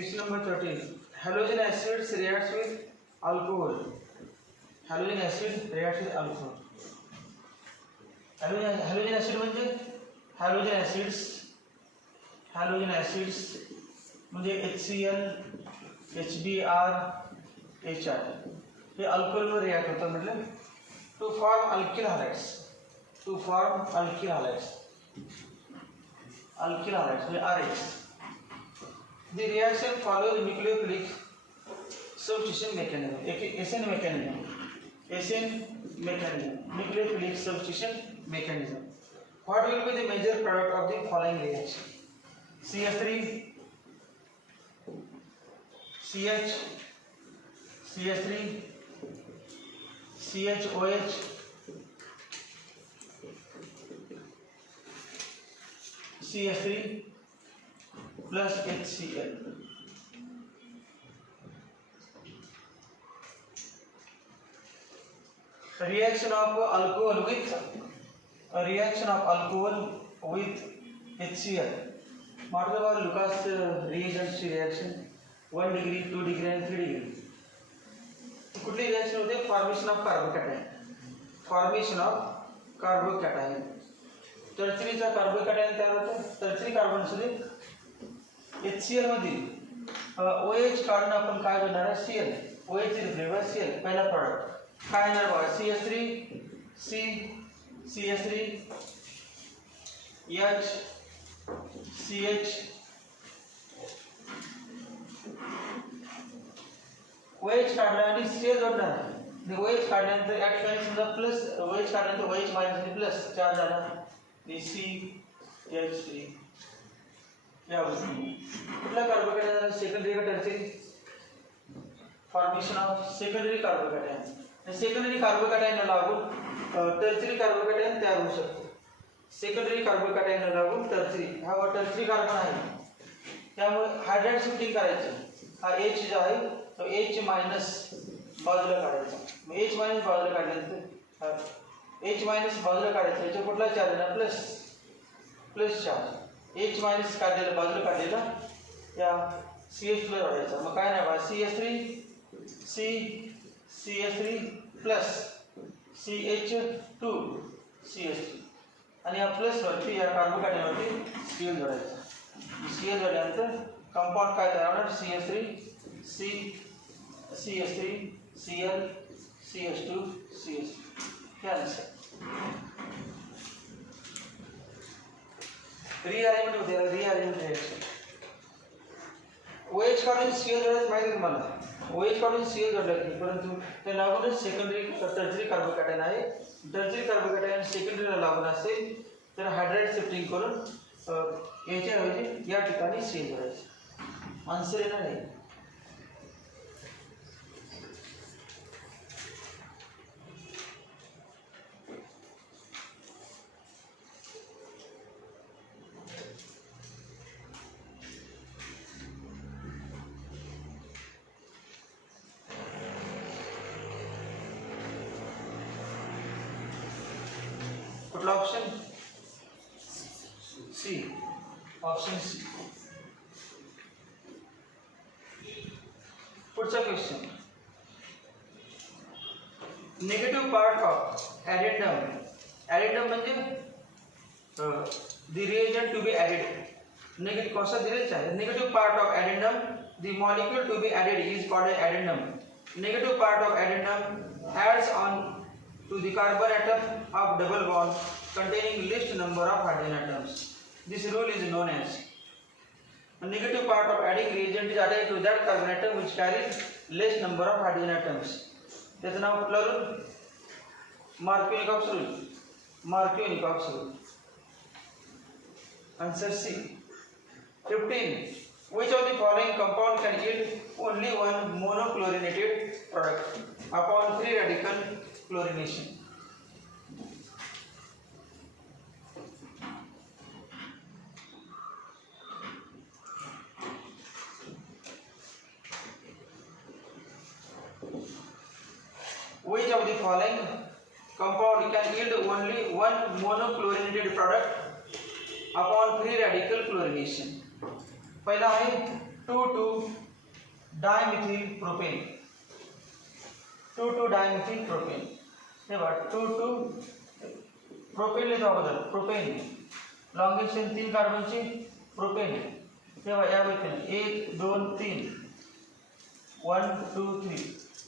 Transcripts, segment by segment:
Question number 13. Halogen acids reacts with alcohol. Halogen acid reacts with alcohol. Halogen acid म्हणजे halogen acids म्हणजे HCl, HBr, HR हे अल्कोहोलवर react होतात म्हटलं to form alkyl हॅलाइड्स. म्हणजे RH. The reaction follows nucleophilic substitution mechanism. Nucleophilic substitution mechanism. What will be the major product of the following reaction? CH3, CHOH, CH3 plus HCl. Reaction of alcohol with HCl. What is our Lucas reagents reaction? 1 degree, 2 degree and 3 degree. कुठली reaction होते? Formation of carbocation. टर्चरीचा carbocation तयार होतो. Tertiary carbon मध्ये HCl मधील OH काढून आपण काय करणार आहे? Cl. OH replace Cl. पहिला प्रॉडक्ट काय येणार बघा? CH3 H CH OH काढला आणि Cl जोडणार. OH काढल्यानंतर या ठिकाणी समजा प्लस OH काढल्यानंतर OH मायनस आणि प्लस चार्ज झाला. CH3 या गोष्टी कुठला कार्बोकॅटायन सेकंडरी का tertiary? Formation of secondary carbocation. Secondary carbocation लागून टर्चरी कार्बोकॅटायन तयार होऊ शकतो. सेकंडरी कार्बोकॅटायन लागून टर्चरी हा टर्चरी कार्बन आहे. त्यामुळे हायड्राइड शिफ्टिंग करायचं. हा H जो आहे तो H मायनस बाजूला काढायचा. H मायनस बाजूला काढल्यानंतर H मायनस बाजूला काढायचा. याच्या कुठला चार्ज येणार? Plus charge. H मायनस काढलेला बाजूला काढलेला या CH प्लस वाढायचा. मग काय नाही बा CH3 प्लस CH2 CH3 आणि या प्लस वरती या कार्बोकॅटायनवरती Cl जोडायचा. Cl जोडल्यानंतर कंपाऊंड काय तयार होणार? CH3 Cl CH2 CH3 हे आन्सर. रिअरेंजमेंट होते. Rearrangement reaction. OH काढून Cl जोडायचं माहिती आहे तुम्हाला. OH काढून Cl जोडलं की परंतु ते लागूनच सेकंडरी टर्चरी कार्बोकॅटायन आहे. टर्चरी कार्बोकॅटायन सेकंडरीला लागून असेल तर हायड्राइड शिफ्टिंग करून याच्याऐवजी या ठिकाणी Cl जोडायचं. आन्सर येणार आहे. कुठला ऑप्शन? सी. Option C. पुढचा question. Negative part of addendum म्हणजे the reagent to be added. Negative कसा दिलेच आहे. Negative part of addendum the molecule to be added is called addendum. Negative part of addendum adds on to the carbon atom of double bond containing least number of hydrogen atoms. This rule is known as. The negative part of adding reagent is added to that carbon atom which carries less number of hydrogen atoms. त्याचं नाव कुठलं rule? मार्किओनिकॉक्स rule. Answer C. 15. Which of the following compound can yield only one monochlorinated product upon free radical chlorination? Which of the following compound can yield only one monochlorinated product upon free radical chlorination? पहला है 2,2 dimethyl propane, 2,2 dimethyl propane. हे बघा 2,2 propane लिहितो अगोदर, propane लॉंगेशन 3 कार्बनची propane. तेव्हा या व्यक्तीने 1 2 3 1 2 3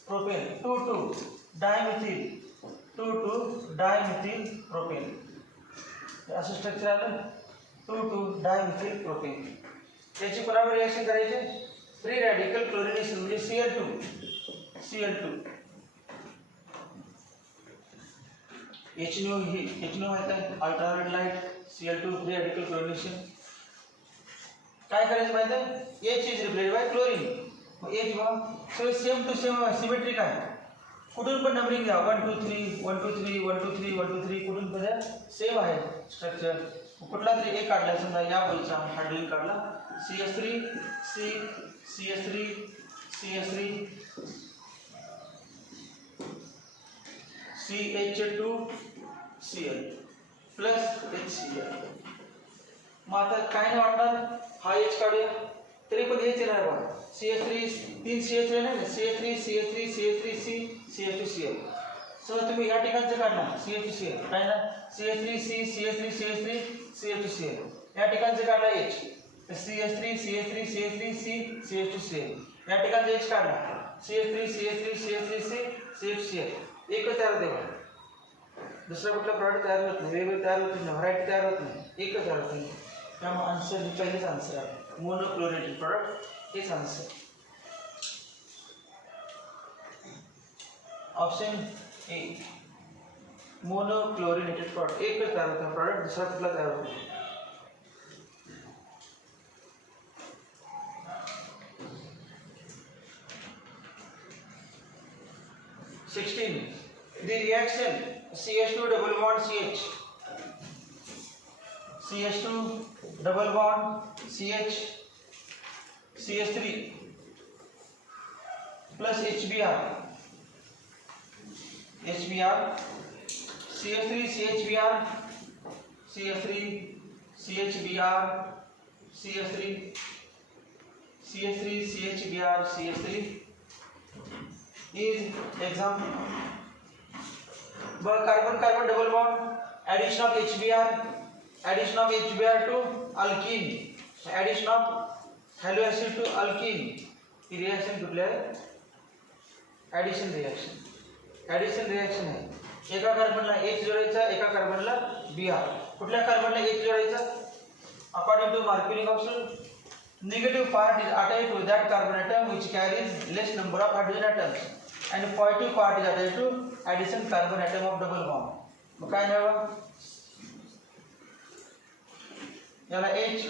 propane 2,2 dimethyl, 2,2 dimethyl propane. असं स्ट्रक्चर आलं 2,2 डायमिथिल प्रोपेन. त्याची कोणावर रिएक्शन करायचे, फ्री रॅडिकल क्लोरिनेशन म्हणजे Cl2 HNO ही HNO माहिती आहे, ultraviolet light, Cl2 free radical chlorination. काय करायचं माहिती आहे, H is replaced by chlorine. मग H बघा सगळे सेम टू सेम सिमेट्रिक आहे. कुठून पण नंबरिंग घ्या 1 2 3 1 2 3 1 2 3 1 2 3 कुठून पण सेम आहे स्ट्रक्चर. कुठला तरी एक काढला, समजा या बोलचा हायड्रोजन काढला CH3 CH3 CH3 CH2Cl plus HCl. मग आता काय नाही वाटणार, हा H काढूया तरी पण हेच येणार बघा. CH3 3 CH3 नाही, CH3 CH3 CH3 C CH2Cl. So तुम्ही या ठिकाणचं काढणार CH2Cl काय ना, CH3 C CH3 CH3 CH2Cl. या ठिकाणचं काढला H, CH3 CH3 CH3 C CH2Cl. या ठिकाणचं H काढला CH3 CH3 CH3 C CH2Cl. एकच तयार होते बघा, दुसरा कुठला प्रॉडक्ट तयार होत नाही, वेगवेगळं तयार होत नाही, व्हरायटी तयार होत नाही, एकच तयार होत नाही. त्यामुळे आन्सर पहिलेच आन्सर आहे मोनोक्लोरेटेड प्रॉडक्ट, हेच answer. Option A monochlorinated product, एकच तयार होता प्रॉडक्ट, दुसरा कुठला तयार होत नाही. The reaction CH2 double bond CH, CH2 double bond CH, CH3 plus HBr, HBr CH3 CHBr CH3 CHBr CH3 CH3 CHBr CH3 is example. Carbon carbon double bond, addition of HBr to alkene, addition of halo acid to alkene. He reaction कुठली आहे, addition reaction आहे. एका कार्बनला H जोडायचा, एका कार्बनला Br. कुठल्या कार्बनला H जोडायचा, according to marking option negative part is attached to that carbon atom which carries less number of hydrogen atoms and positive part is attached to addition carbon atom of double bond. मग काय नाही बघा, याला H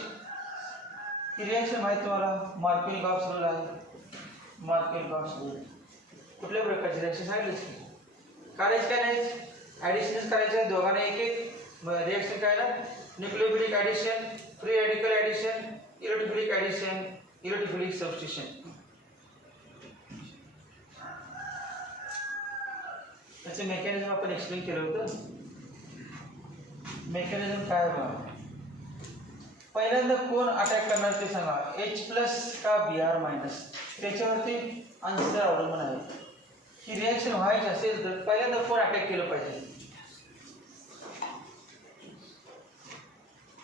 ही reaction माहिती तुम्हाला, marking of rule आहे, marking of rule. कुठल्या प्रकारची रिएक्शन सांगितलीच की करायचं काय नाही, ॲडिशनच करायचं दोघांना एक एक. रिएक्शन काय ना, nucleophilic addition, free radical addition, electrophilic addition, electrophilic substitution. त्याचे मेकॅनिझम आपण एक्सप्लेन केलं होतं. मेकॅनिझम काय बघा, पहिल्यांदा कोण अटॅक करणार ते सांगा, H प्लस का Br मायनस, त्याच्यावरती आन्सर अवलंबून आहे. ही रिएक्शन व्हायची असेल तर पहिल्यांदा कोण अटॅक केलं पाहिजे.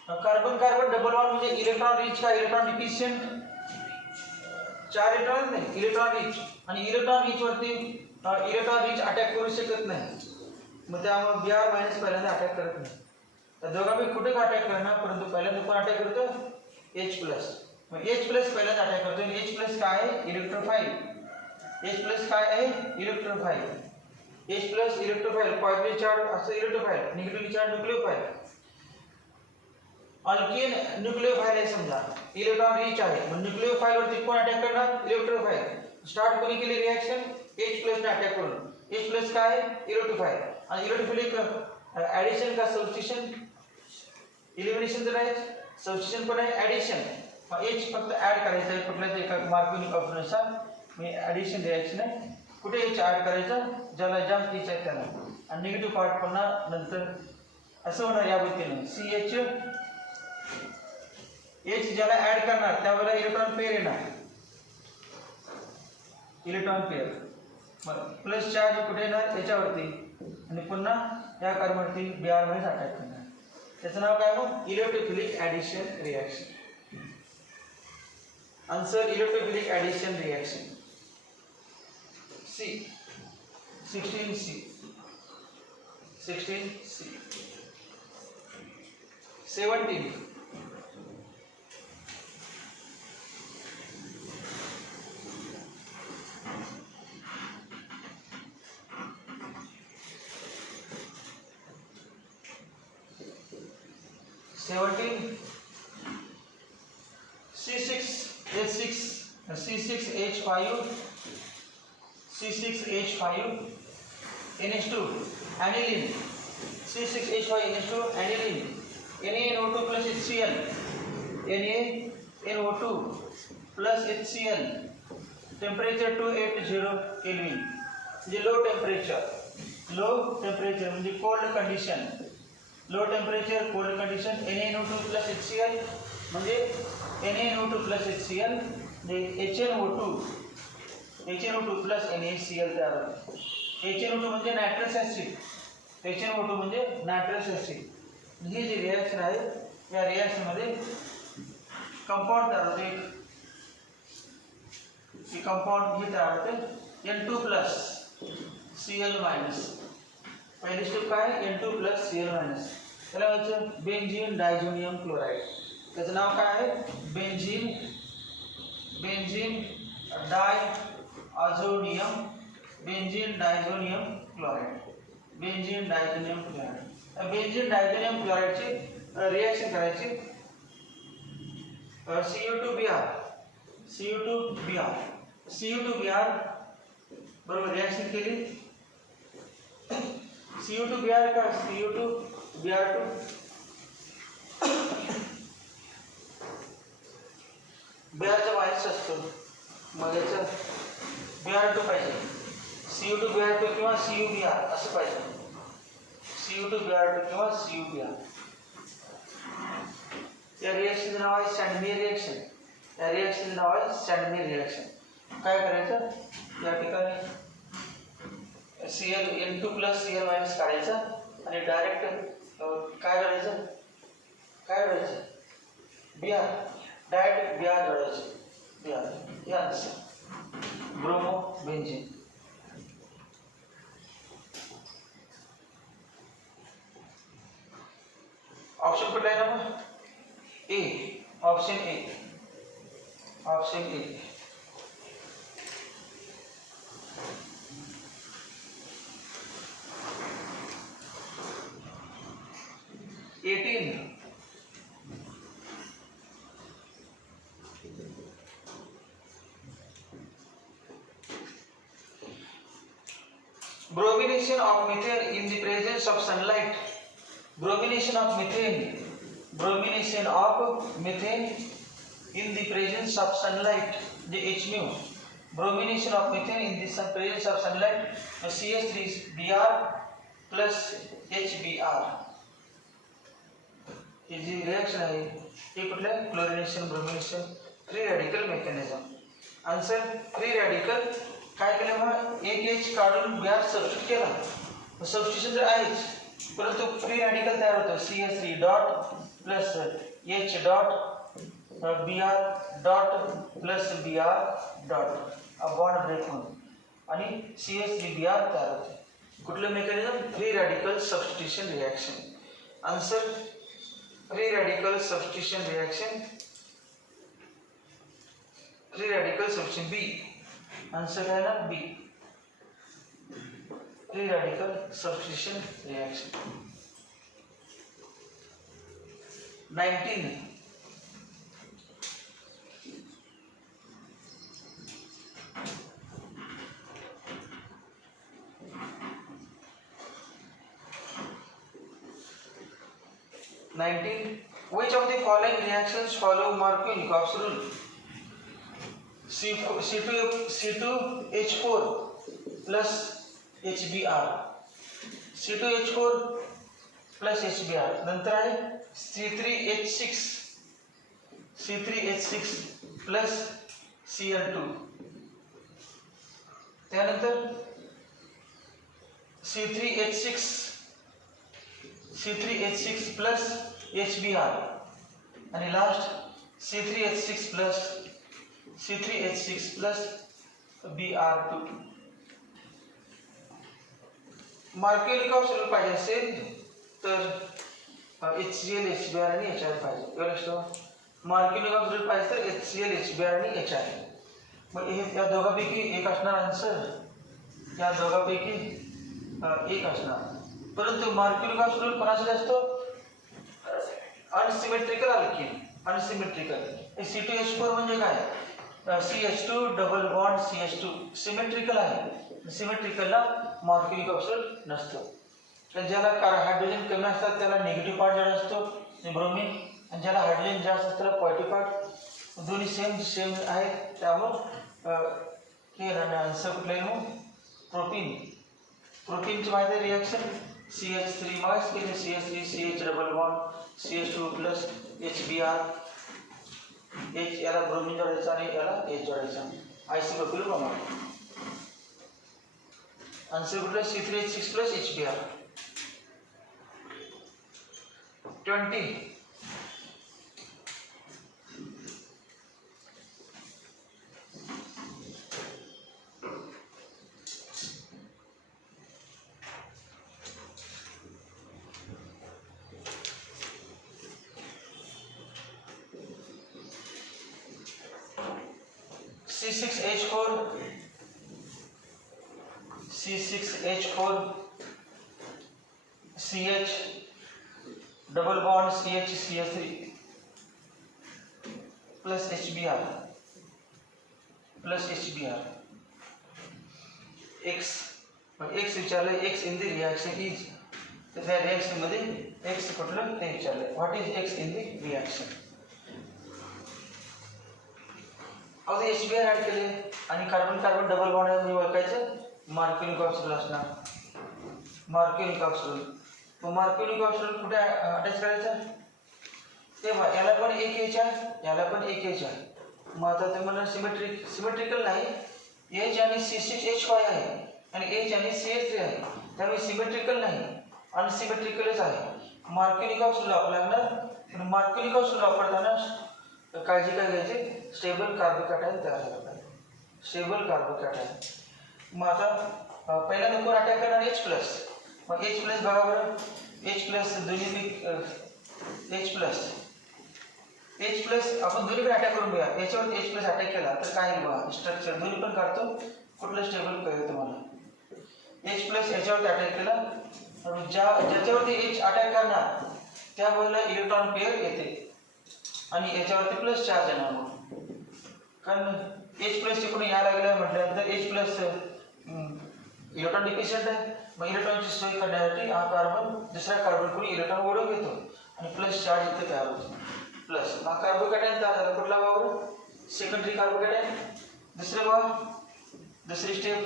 कार्बन कार्बन डबल बॉन्ड म्हणजे इलेक्ट्रॉन रिच का इलेक्ट्रॉन डिफिशियंट, 4 इलेक्ट्रॉन नाही, इलेक्ट्रॉन रिच. आणि इलेक्ट्रॉन रिच वरती इलेक्ट्रॉन रिच अटॅक करू शकत नाही, मग त्यामुळे Br मायनस पहिल्यांदा अटॅक करत नाही. तर दोघांपैकी कुठे अटॅक करणार, परंतु पहिल्यांदा कोण अटॅक करतो, H प्लस. मग H प्लस पहिल्यांदा अटॅक करतो. H प्लस काय आहे, इलेक्ट्रोफाइल. H प्लस काय आहे, electrophile. H plus electrophile, positive charge असं electrophile, negative charge nucleophile. Alkane nucleophile आहे समजा, इलेक्ट्रॉन रिच आहे, मग न्यूक्लियोफाइल वरती कोण अटॅक करणार, इलेक्ट्रोफाइल. स्टार्ट कोणी केली रिएक्शन, H प्लस ने अटॅक करून. H प्लस काय आहे, इलेक्ट्रोफाइल. आणि इलेक्ट्रोफिलिक ॲडिशन का सबस्टिट्यूशन, इलिमिनेशन तर आहे, सबस्टिट्यूशन पण आहे, ॲडिशन. मग H फक्त ॲड करायचं आहे कुठल्याच एका मार्किंग ऑप्शननुसार. मी ॲडिशन रिएक्शन आहे, कुठे H ॲड करायचं, ज्याला जास्त H आहे त्याला, आणि निगेटिव्ह पार्ट पुन्हा नंतर असं होणार. या पद्धतीने CH ज्याला ॲड करणार त्यावेळेला इलेक्ट्रॉन पेअर येणार, इलेक्ट्रॉन पेअर. बरं, प्लस चार्ज कुठे येणार याच्यावरती आणि पुन्हा या कार्बनवरती Br मध्ये अटॅक करणार. त्याचं नाव काय मग electrophilic addition reaction. Answer electrophilic addition reaction. C 16C 16C. 17. C6H6 C6H5 C6H5 NH2 aniline. C6H5 NH2 aniline. NaNO2 plus HCl. NaNO2 plus HCl. Temperature 280 Kelvin. म्हणजे लो टेम्परेचर म्हणजे cold condition. Low temperature cold condition. NaNO2 plus HCl म्हणजे NaNO2 plus HCl म्हणजे HNO2 plus NaCl तयार होतो. HNO2 म्हणजे nitrous acid. HNO2 म्हणजे nitrous acid. ही जी reaction आहे या रिॲक्शन मध्ये कंपाऊंड तयार होते. ही कंपाऊंड ही तयार होते N2 plus Cl minus. पहिली स्टेप काय N2 plus Cl minus. त्याला व्हायचं बेन्झीन डायझोनियम क्लोराईड. त्याचं नाव काय आहे benzene diazonium chloride. Benzene diazonium क्लोराईडची रिॲक्शन करायची. CO2Br बरोबर रिॲक्शन केली. CO2Br का CO2Br2 Br मायनस असतो मग याचं Br2 पाहिजे. CO2Br2 किंवा CuBr असं पाहिजे. CO2Br2 किंवा CuBr. या रिॲक्शनचं नाव आहे सँडमेयर रिॲक्शन. या रिॲक्शनचं नाव आहे सँडमेयर रिॲक्शन. काय करायचं या ठिकाणी N2 plus Cl minus काढायचा आणि डायरेक्ट काय करायचं Br डायरेक्ट Br जोडायचं. Br या ब्रोमो बेन्झीन. ऑप्शन कुठला आहे ना मग A. Option A. 18. Bromination of methane in the presence of sunlight. Bromination of methane in the presence of sunlight. The H mu. Bromination of methane in the presence of sunlight. CH3Br plus HBr. He G reaction आहे ती कुठल्या chlorination bromination free radical mechanism. Answer free radical. काय केलं मग एक H काढून Br substitute केला. Substitution तर आहेच परंतु फ्री रॅडिकल तयार होतं. CH3 dot plus H dot Br dot plus Br dot bond break होऊन आणि CH3Br तयार होते. कुठलं mechanism free radical substitution reaction. Answer free radical substitution reaction. Free radical substitution B. Answer है ना B. Free radical substitution reaction. 19. Which of the following reactions follow Markovnikov rule? C2H4 plus HBr. C2H4 plus HBr. नंतर आहे C3H6 plus Cl2. त्यानंतर C3H6 plus HBr आणि last C3H6 plus Br2. Mercuric oxygen पाहिजे असेल तर HCl HBr आणि HR पाहिजे. एवढं मार्क्युरिक ऑक्सिजन पाहिजे तर HCl HBr आणि HR. मग हे या दोघांपैकी एक असणार आन्सर, या दोघांपैकी एक असणार. परंतु मार्क्युरिक ऑक्सिजन कोणासाठी असतो? Unsymmetrical alkyne. अनसिमेट्रिकल C2H4 म्हणजे काय? CH2 double bond CH2 symmetrical आहे. सिमेट्रिकलला मार्क्युरिक ऑक्सिजन नसतो. तर ज्याला हायड्रोजन कमी असतात त्याला निगेटिव्ह पार्ट जास्त असतो ब्रोमीन, आणि ज्याला हायड्रोजन जास्त असतं त्याला पॉझिटिव्ह पार्ट. दोन्ही सेम आहेत. त्यामुळं हे आन्सर कुठलं आहे? मग प्रोटीनची माहिती आहे. रिॲक्शन CH3 मास केले CH3 CH double bond CH2 plus HBr. H याला ब्रोमीन जोडायचं आणि याला H जोडायचं. आयसोप्रोपिल प्रमाण. आन्सर कुठलं? C3H6 plus HBr. 20. C6H4 CH double bond CH3 plus HBr X विचारलं. X in the reaction is. तर त्या रिॲक्शन मध्ये X कुठलं ते विचारलं. What is X in the reaction? अगदी HBr ऍड केले आणि कार्बन डबल बॉन्ड म्हणजे ओळखायचं मार्क्युरिक ऑक्सिजन असणार. मार्क्युरिक ऑक्सिजन. मग मार्क्युरिक ऑक्सिजन कुठे अटॅच करायचं? तेव्हा याला पण एक H आहे, याला पण एक H आहे. मग आता ते मला सिमेट्रिकल नाही. H आणि C6H5 आहे आणि H आणि CH3 आहे. त्यामुळे सिमेट्रिकल नाही, अनसिमेट्रिकलच आहे. मार्क्युरिक ऑक्सिजन वापरावं लागणार. पण मार्क्युरिक ऑक्सिजन वापरताना काळजी काय घ्यायची? स्टेबल कार्बोकॅटायन तयार झाला पाहिजे. Stable carbocation. मग आता पहिल्यांदा कोण अटॅक करणार? H plus. मग H प्लस बघा बरं. H प्लस दोन्ही H प्लस आपण दोन्हीकडे अटॅक करून बघा. याच्यावर H प्लस अटॅक केला तर काय बघा स्ट्रक्चर दोन्ही पण काढतो. कुठलं स्टेबल कळेल तुम्हाला? H प्लस याच्यावरती अटॅक केला, ज्याच्यावरती H अटॅक करणार त्या बाजूला इलेक्ट्रॉन पेअर येते आणि याच्यावरती प्लस चार्ज येणार. मग कारण H प्लस तिकडून यायला लागलं म्हटल्यानंतर H प्लस इलेक्ट्रॉन डिफिशियंट आहे. मग इलेक्ट्रॉनची सोय करण्यासाठी हा कार्बन दुसऱ्या कार्बनकडून इलेक्ट्रॉन ओढून घेतो आणि प्लस चार्ज इथे तयार होतो. प्लस हा कार्बोकॅटायन तयार झाला. कुठला वावर? Secondary carbocation. दुसरे बघा, दुसरी स्टेप.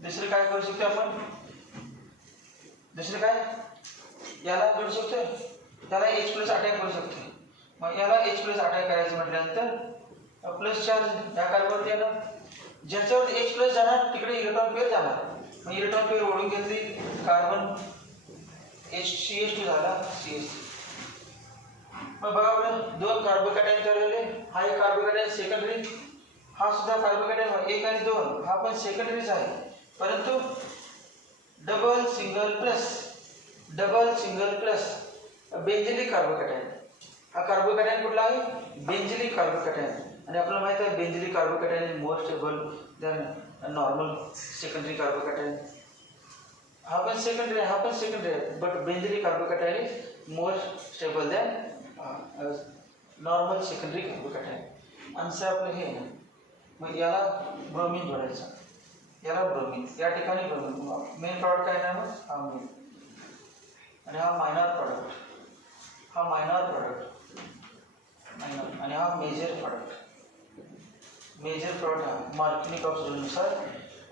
दुसरे काय करू शकतो आपण? दुसरे काय? याला करू शकतो, त्याला H प्लस अटॅक करू शकतो. मग याला H प्लस अटॅक करायचं म्हटल्यानंतर प्लस चार्ज या कार्बनवरती येणार. ज्याच्यावरती H प्लस जाणार तिकडे इलेक्ट्रॉन पेअर जाणार. मग इलेक्ट्रॉन पेअर ओढून घेतली, कार्बन CH2 झाला CH3. मग बघा बरं, दोन कार्बोकॅटायन तयार झाले. हा एक कार्बोकॅटायन सेकंडरी, हा सुद्धा कार्बोकॅटायन 1 आणि 2 हा पण सेकंडरीच आहे. परंतु double single plus benzylic carbocation. हा कार्बोकॅटायन कुठला आहे? Benzylic carbocation. आणि आपल्याला माहिती आहे benzylic carbocation is more stable than normal secondary carbocation. हा पण सेकंडरी आहे, but benzylic carbocation is more stable than normal secondary carbocation. Answer आपलं हे आहे. मग याला ब्रोमीन जोडायचं, याला ब्रोमीन. या ठिकाणी ब्रोमीन. मेन प्रॉडक्ट काय ना? मग हा मेन आणि हा मायनर प्रॉडक्ट. आणि हा मेजर प्रॉडक्ट. हा मार्क्युरिक ऑक्सिजननुसार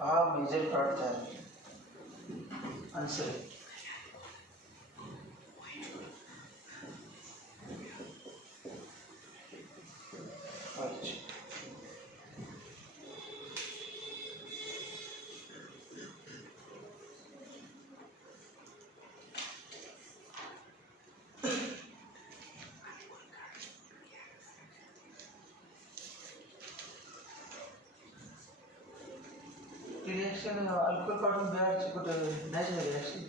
हा मेजर प्रॉडक्ट आहे. आन्सर ती रिएक्शन अल्कोहोल काढून बिहारची कुठं नाही झाली रिएक्शन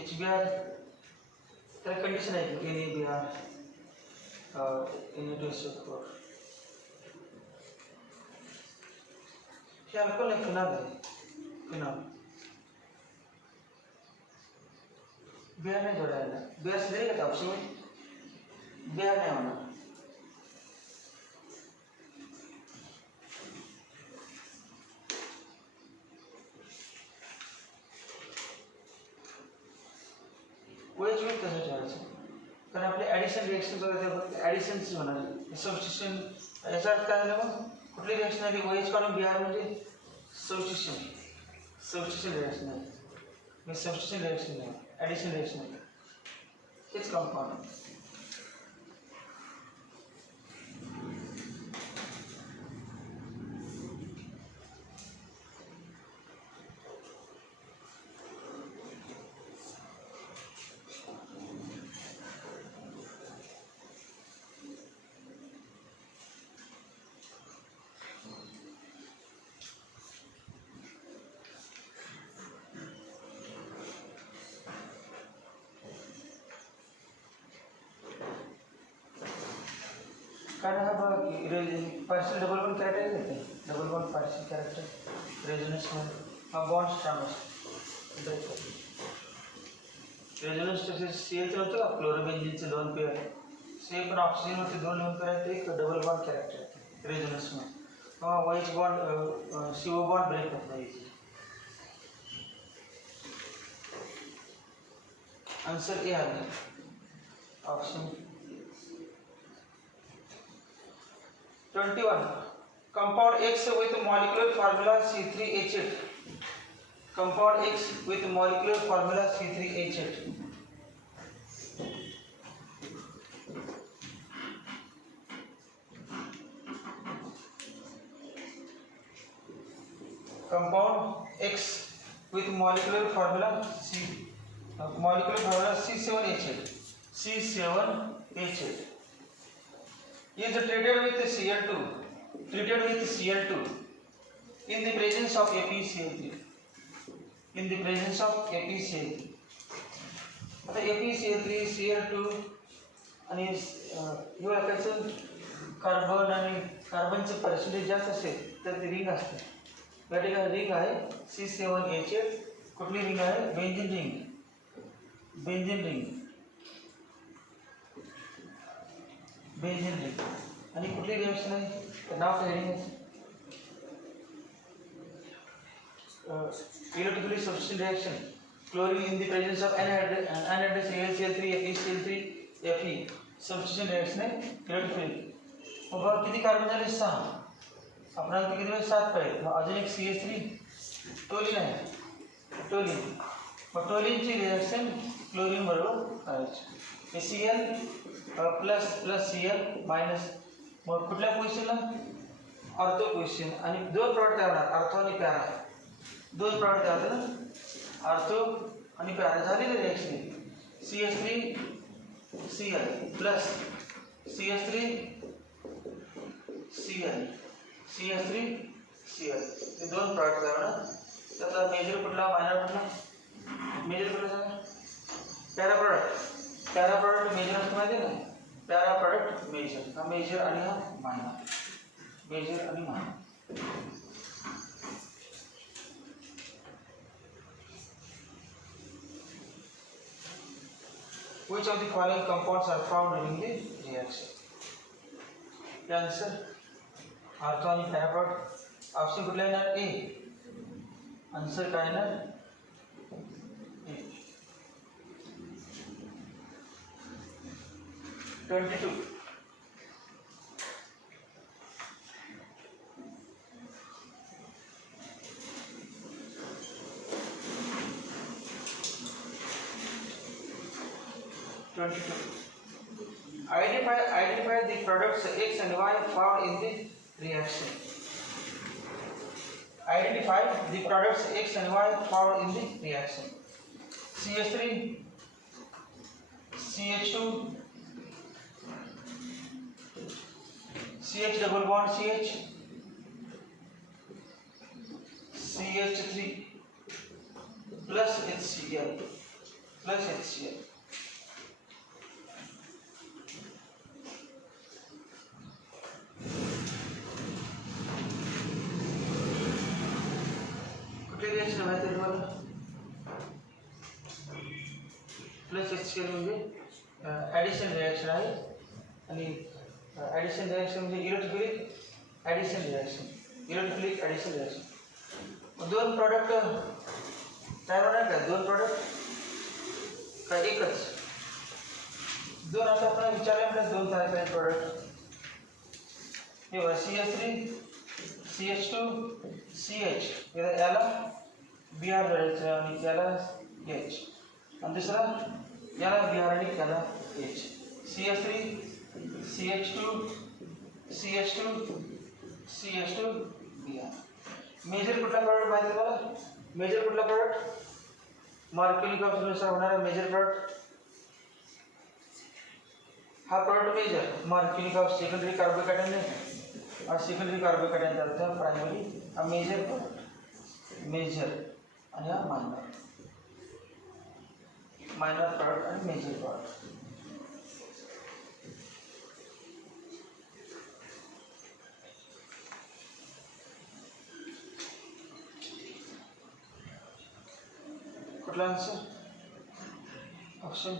HBr त्याला कंडिशन आहे की NaBr Na2SO4 हे अल्कोहोल आहे फिनॉल आहे फिनॉल बिहार नाही जोडायला बिहार सिलेक्ट का ऑप्शन बिहार नाही होणार OH में कसं ठेवायचं कारण आपले ॲडिशन रिएक्शन बघा ॲडिशनच होणार सबस्टिट्यूशन याचा अर्थ काय झालं मग कुठली रिएक्शन आली OH काढून बिहार म्हणजे सबस्टिट्यूशन रिएक्शन आहे मी सबस्टिट्यूशन रिएक्शन नाही ॲडिशन रिएक्शन आहे हेच कंपाऊंड कारण हा बघा की पार्शियल डबल बॉन्ड कॅरेक्टर येते डबल बॉन्ड पार्शियल कॅरेक्टर रेझोनन्समध्ये हा बॉन्ड स्ट्रॉंग असतो रेझोनन्स तसेच CL होतं का क्लोरोबेन्झिनचे 2 पेअर से पण ऑक्सिजनवरती 2 लिहून करायचं एक डबल बॉन्ड कॅरेक्टर येते रेझोनन्समध्ये OH bond CO bond break होत नाही आन्सर ए आहे option 21 compound X with molecular formula C3H8 compound X with molecular formula C3H8 compound X with molecular formula C7H8 C7H8 is treated with Cl2 in the presence of ApCl3 आता ApCl3 Cl2 आणि हे ओळखायचं carbon आणि कार्बनचं percentage जास्त असेल तर ती ring असते या ठिकाणी रिंग आहे C7H8 कुठली रिंग आहे बेंझिन रिंग आणि कुठली रिएक्शन आहे तर नाव काय रिंग आहे electrically substitution reaction chlorine in the presence of anhydrous AlCl3 FeCl3 Fe substitution reaction आहे electrophilic मग किती कार्बन झाले 6 आपल्याला किती वेळ 7 पाहिजे अजून एक CH3 टोलिन मग टोलिनची रिएक्शन क्लोरीन बरोबर करायची HCl प्लस Cl मायनस मग कुठल्या पोझिशनला ऑर्थो पोझिशन आणि दोन प्रॉडक्ट तयार होणार ऑर्थो आणि पॅरा दोन प्रॉडक्ट तयार होतात ऑर्थो आणि पॅरा झालेली रिएक्शन CH3Cl प्लस CH3Cl हे दोन प्रॉडक्ट तयार होणार त्यातला मेजर कुठला मायनर कुठला मेजर कुठला सांगा पॅरा प्रॉडक्ट मेजर असं माहिती आहे ना पॅरा प्रॉडक्ट मेजर हा मेजर आणि हा मायनर मेजर आणि minor Which of the following compounds are found during the reaction? The answer ortho आणि पॅरा प्रॉडक्ट ऑप्शन कुठला येणार ए आन्सर काय येणार ए 22 Identify the products X and Y found in the reaction. Identify the products X and Y found in the reaction. CH3, CH2, CH double bond CH, CH3 plus HCl plus HCl. कुठली reaction माहिती आहे तुम्हाला? Plus HCl म्हणजे addition reaction आहे आणि addition reaction म्हणजे electrophilic addition reaction, electrophilic addition reaction. दोन product तयार होणार का? दोन प्रॉडक्ट का एकच? दोन. आता आपण विचारल्यानंतर दोन तयार करायचे प्रॉडक्ट. हे बघा CH3 CH2 CH याला Br जोडायचं आणि याला H आणि दुसरा याला Br आणि याला H. CH3 CH2 CH2 CH2 Br. Major कुठला प्रॉडक्ट माहिती मला? मेजर कुठला प्रॉडक्ट? मार्क्युलिक ऑब्झर्वेशन होणारा मेजर प्रॉडक्ट हा प्रॉडक्ट मेजर मार्क्युलिक ऑफ सेकंडरी कार्बोकॅटायन नाही और सेकंडरी कार्बोकॅटायन अर्थ प्रायमरी हा मेजर प्रॉडक्ट मेजर आणि हा मायनर प्रॉडक्ट आणि मेजर प्रॉडक्ट. कुठला आन्सर? ऑप्शन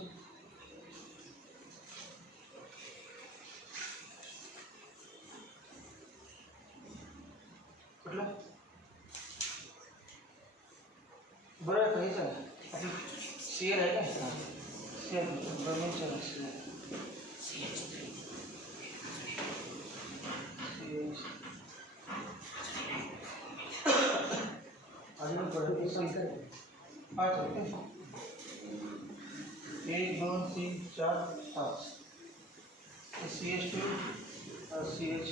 कुठला? बरं काहीच आहे. CL आहे का? CL ब्रोमीनचं अजून बरं सांगता 5 होते. 1 2 3 4 5 CH2 और CH.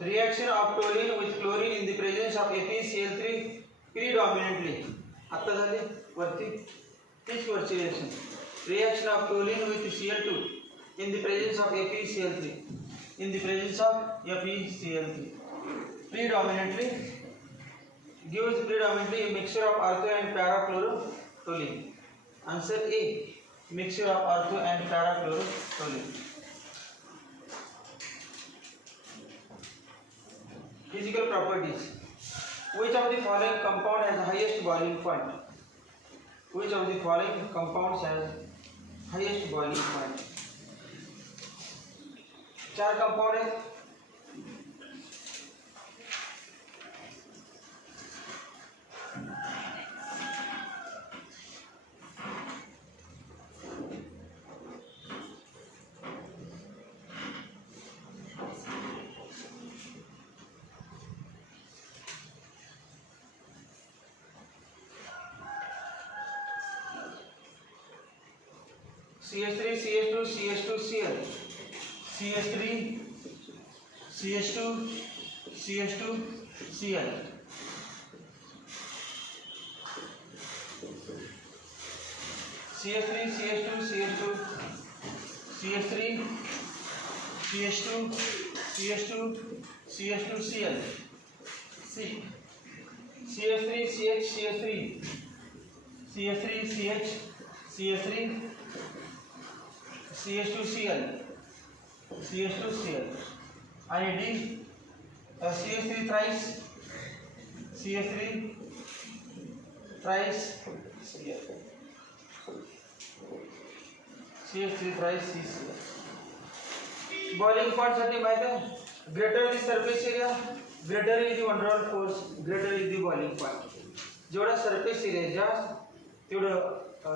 Reaction of toluene with chlorine in the presence of FeCl3 predominantly. आता झाली वरती तीच वरची reaction. Reaction of toluene with Cl2 in the presence of FeCl3 in the presence of FeCl3 predominantly gives predominantly a mixture of ortho and para-chlorotoluene. Answer A. Mixture of ortho and para-chlorotoluene. Physical properties. Which of the following compound has highest boiling point? Which of the following compounds has highest boiling point? 4 compound है. CH3 CH2 CH2 Cl CH3 CH2 CH2 Cl CH3 CH2 CH2 CH3 CH2 CH2 CH2 Cl C CH3 CH CH3 CH3 CH CH3 CH2Cl CH2Cl आणि D CH3 thrice CH3 thrice Cl CH3 thrice CCl. Boiling point साठी माहिती आहे greater the surface area greater is the one drawn force greater is the boiling point. जेवढा surface area जास्त तेवढं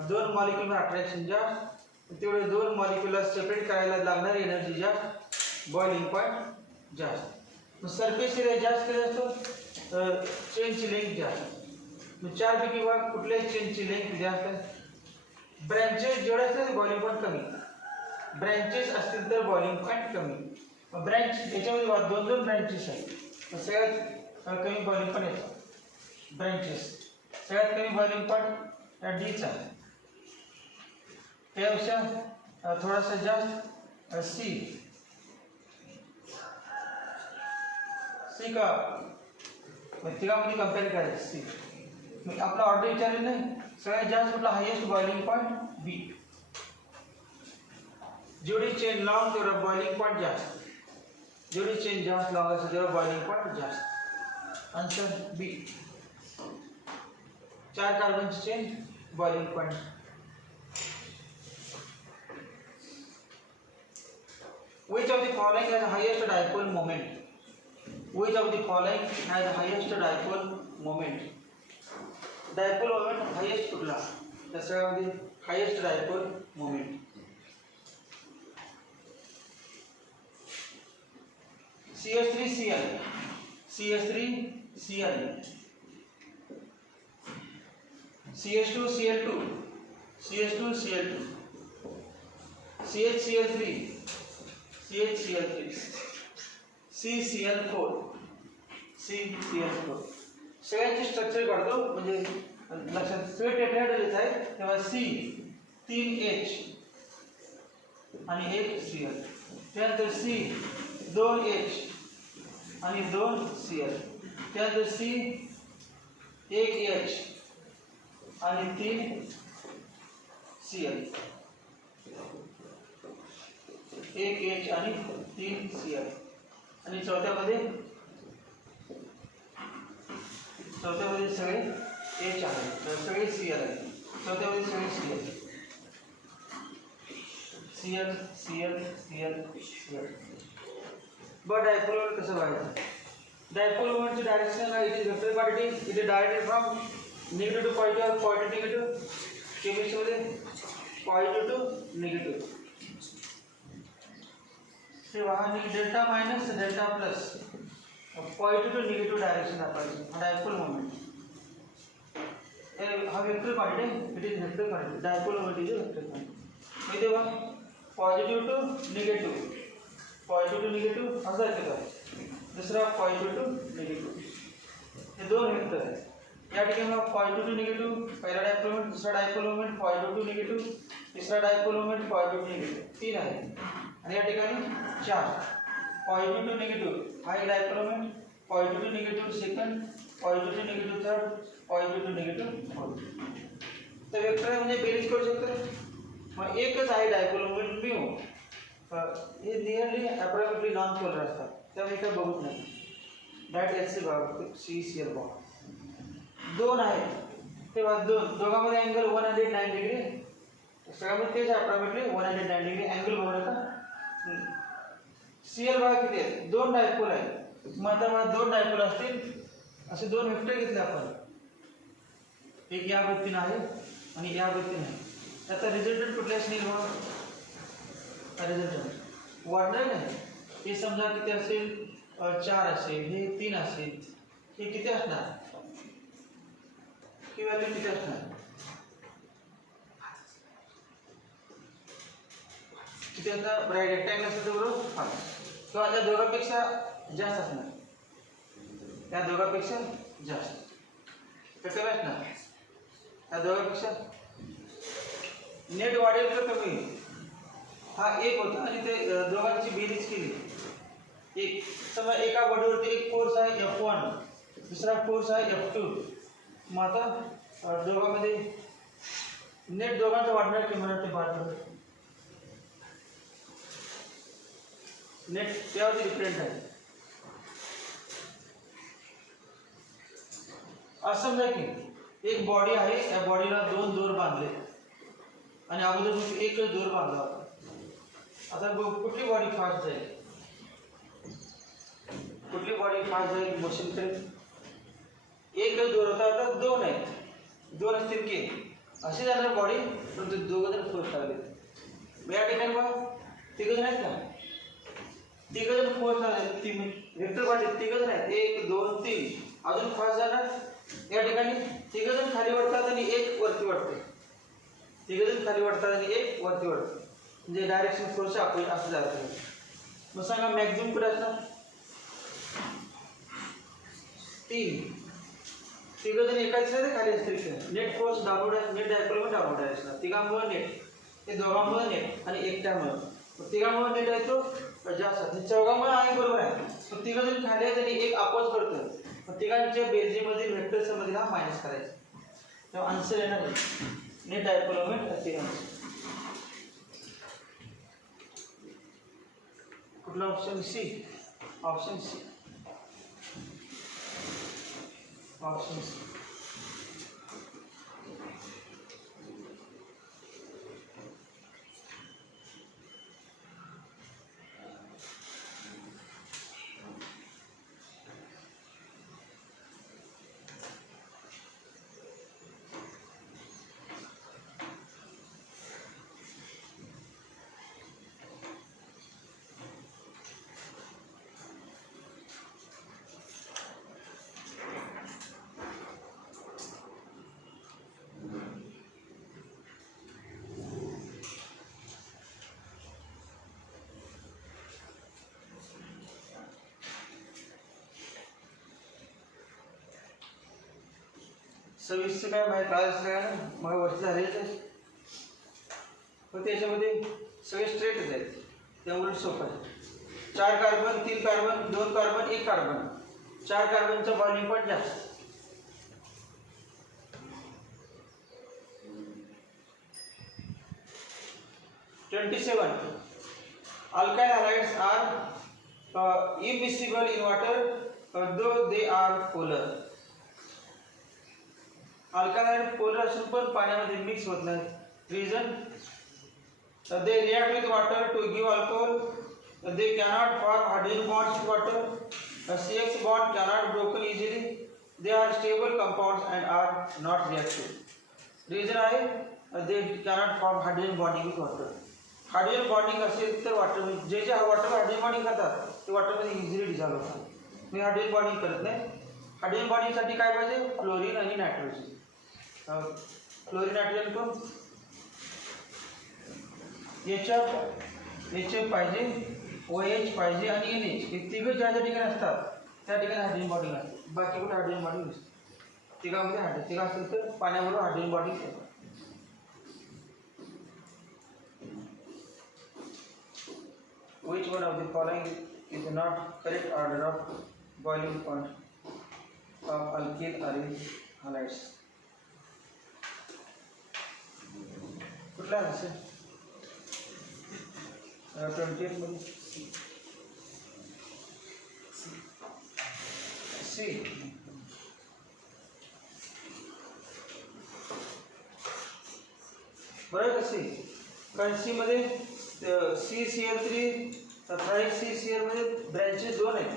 दोन molecule मध्ये attraction जास्त तेवढे दोन मॉलिक्युलर सेपरेट करायला लागणारी एनर्जी जास्त, बॉइलिंग पॉईंट जास्त. सरफेस एरिया जास्त केला असतो, चेनची लेंथ जास्त. मग 4 पैकी बघा कुठल्याही चेनची लेंथ जास्त आहे. ब्रँचेस जेवढे असतील बॉइलिंग पॉईंट कमी, ब्रँचेस असतील तर बॉइलिंग पॉईंट कमी. ब्रँच याच्यामध्ये दोन दोन ब्रँचेस आहेत, सगळ्यात कमी बॉइलिंग पॉईंट येतो. ब्रँचेस सगळ्यात कमी बॉइलिंग पॉईंट या डीचा आहे, त्यापेक्षा थोडासा जास्त सी. सी का तिघामध्ये कम्पेअर करायचं सी. मग आपला ऑर्डर विचारलेलं नाही, सगळ्यात जास्त कुठला हायेस्ट बॉइलिंग पॉईंट बी. जेवढी चेन लॉंग तेवढा बॉइलिंग पॉईंट जास्त, जेवढी चेन जास्त लॉंग असेल तेवढा बॉइलिंग पॉईंट जास्त. Answer B. 4 कार्बनची chain, boiling point. Which of the following has the highest dipole moment? Which of the following has the highest dipole moment? Dipole moment highest कुठला? त्याच्यामध्ये highest dipole moment. CH3Cl, CH3Cl, CH2Cl2, CH2Cl2, CHCl3, CHCl3, CCl4, CCl4. सगळ्यांची structure काढतो म्हणजे लक्षात सगळे tetrahedral आहेत. तेव्हा C 3H आणि 1 Cl, त्यानंतर C 2H आणि 2 Cl, त्यानंतर C 1H आणि 3 Cl, 1H आणि 3 Cl. आणि चौथ्यामध्ये सगळे H आहेत, तर सगळे Cl आहेत. चौथ्यामध्ये सगळे Cl. बट डायपोल मोमेंट कसं बघायचं? डायपोल मोमेंटची direction it is vector quantity, it is directed from negative to positive और पॉझिटिव्ह टू निगेटिव्ह. केमिस्ट्रीमध्ये पॉझिटिव्ह टू निगेटिव्ह. तेव्हा delta minus delta plus positive to negative direction दाखवायचं. Dipole moment हा vector quantity, it is vector quantity. Dipole moment is vector quantity. तेव्हा positive to negative, positive to negative असं आहे का. दुसरा positive to negative, हे दोन वेक्टर आहेत. या ठिकाणी पॉझिटिव्ह टू निगेटिव्ह पहिला डायपोल मोमेंट, दुसरा dipole moment positive to negative, तिसरा dipole moment positive to negative. 3 आहे. आणि या ठिकाणी 4 पॉझिटिव्ह टू निगेटिव्ह हा एक dipole moment, positive to negative second, positive to negative third, positive to negative fourth. तर वेक्टर म्हणजे बेरीज करू शकतो. मग एकच आहे डायपोल मोमेंट म्यू, हे नियरली अप्रॉक्सिमेटली नॉन पोलर असतात, त्यामुळे काय बघत नाही. डायरेक्ट एच सी बघा, CCl बघा. 2 आहेत तेव्हा दोघांमध्ये अँगल 109 डिग्री, सगळ्यामध्ये तेच अप्रॉक्सिमेटली 109 डिग्री अँगल बघू नका. Cl बघा किती आहेत, 2 डायपोल आहेत. मग आता मला 2 डायपोल असतील, असे 2 वेक्टर घेतले आपण, एक या गतीने आहे आणि या गतीने आहे. त्याचा रिझल्टंट कुठल्या असतील बघा. रिझल्टंट वाढणार नाही. हे समजा किती असेल, 4 असेल, हे 3 असेल, हे किती असणार, ही व्हॅल्यू किती असणार, किती असणार. ब्राईट रेक्टँगल असेल तर बरोबर 5 किंवा त्या दोघांपेक्षा जास्त असणार, त्या दोघांपेक्षा जास्त. तर कमी असणार, त्या दोघांपेक्षा नेट वाढेल का कमी. हा 1 होता आणि ते दोघांची बेरीज केली 1. समजा एका बॉडीवरती एक फोर्स आहे F1, दुसरा फोर्स आहे F2. मग आता दोघांमध्ये नेट दोघांचं वाढणार की मला ते वाढणार नेट त्यावरती डिफरंट आहे. असं समजा की एक बॉडी आहे, त्या बॉडीला 2 दोर बांधले आणि अगोदर फक्त एकच दोर बांधला होता. आता कुठली बॉडी फास्ट जाईल, कुठली बॉडी फास्ट जाईल मोशन करेल. एकच दोर होता, आता 2 आहेत, 2 असतील की अशी जाणार बॉडी, पण ते दोघं जण फोर्स लागले. या ठिकाणी बघा तिघ जण आहेत का, तिघ जण फोर्स तीन वेक्टर पार्टी तिघ जण आहेत, 1 2 3 अजून 5 जण या ठिकाणी तिघ जण खाली वाढतात आणि एक वरती वाढते, तिघ जण खाली वाढतात आणि एक वरती वाढते, म्हणजे डायरेक्शन फोर्स आपण असं जातं. मग सांगा मॅक्झिमम कुठे असणार, 3 तिघ जण एकाच खाली असतील, नेट फोर्स डाऊनवर्ड आहे, नेट डायपोल डाऊनवर्ड आहे असणार, तिघांमुळे नेट, हे दोघांमुळे नेट आणि एकट्यामुळे, तिघांमुळे नेट आहे तो जास्त, चौघांमुळे आहे बरोबर आहे, तिघ जण खाली आहेत आणि एक अपोज करतो, मग तिघांच्या बेरजेमधील वेक्टर समजला हा मायनस करायचा, तेव्हा आन्सर येणार नेट डायपोल मोमेंट तिघांचं. कुठला option C, option C, option C. सव्वीसचं काय माहिती काळच काय ना मग वरती झालेच आहे, पण त्याच्यामध्ये सगळे स्ट्रेटच आहेत, त्यामुळे सोपं आहे. 4 कार्बन 3 कार्बन 2 कार्बन 1 कार्बन, 4 कार्बनचा व्हॉल्यूम पण जास्त, alkyl halides are immiscible in water though they are polar. Alkyl hydride polar असून पण पाण्यामध्ये मिक्स होत नाही. Reason they react with water to give alcohol. They cannot form hydrogen bonds with water. A CX bond cannot be broken easily. They are stable compounds and are not reactive. Reason आहे they cannot form hydrogen bonding with water. Hydrogen bonding असेल तर water जे जे water hydrogen bonding करतात ते वॉटरमध्ये easily dissolve होतात. मी hydrogen bonding करत नाही. हायड्रोजन बॉन्डिंगसाठी काय पाहिजे, क्लोरीन आणि नायट्रोजन. क्लोरीन नायट्रोजन कोण HF पाहिजे, OH पाहिजे आणि NH हे तिघं ज्या ज्या ठिकाणी असतात त्या ठिकाणी हायड्रोजन बॉन्डिंग असते. बाकी कुठे हायड्रोजन बॉन्डिंग नसते. तिघांमध्ये हायड्रोजन तिघा असेल तर पाण्याबरोबर हायड्रोजन बॉन्डिंग करतात. Which one of the following is not correct order of boiling point of alkyl halides? कुठला असेल 28 मध्ये सी. बरोबर का सी. कारण सी मध्ये CCl3 ट्राईस CCl मध्ये ब्रँचेस 2 आहेत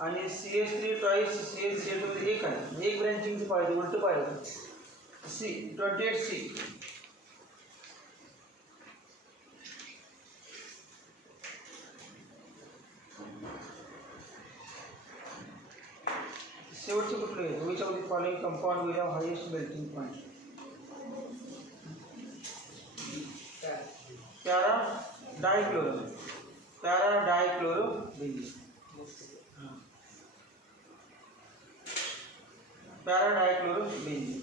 आणि CH3 ट्राईस CCl मध्ये 1 आहे. एक ब्रँचिंगचं पाहिजे, उलट पाहिजे. C 28C. शेवटचे कुठले आहे, which of the following compound will have highest melting point? पैरा डाइक्लोरो बेंजीन. पैरा डाइक्लोरो बेंजीन.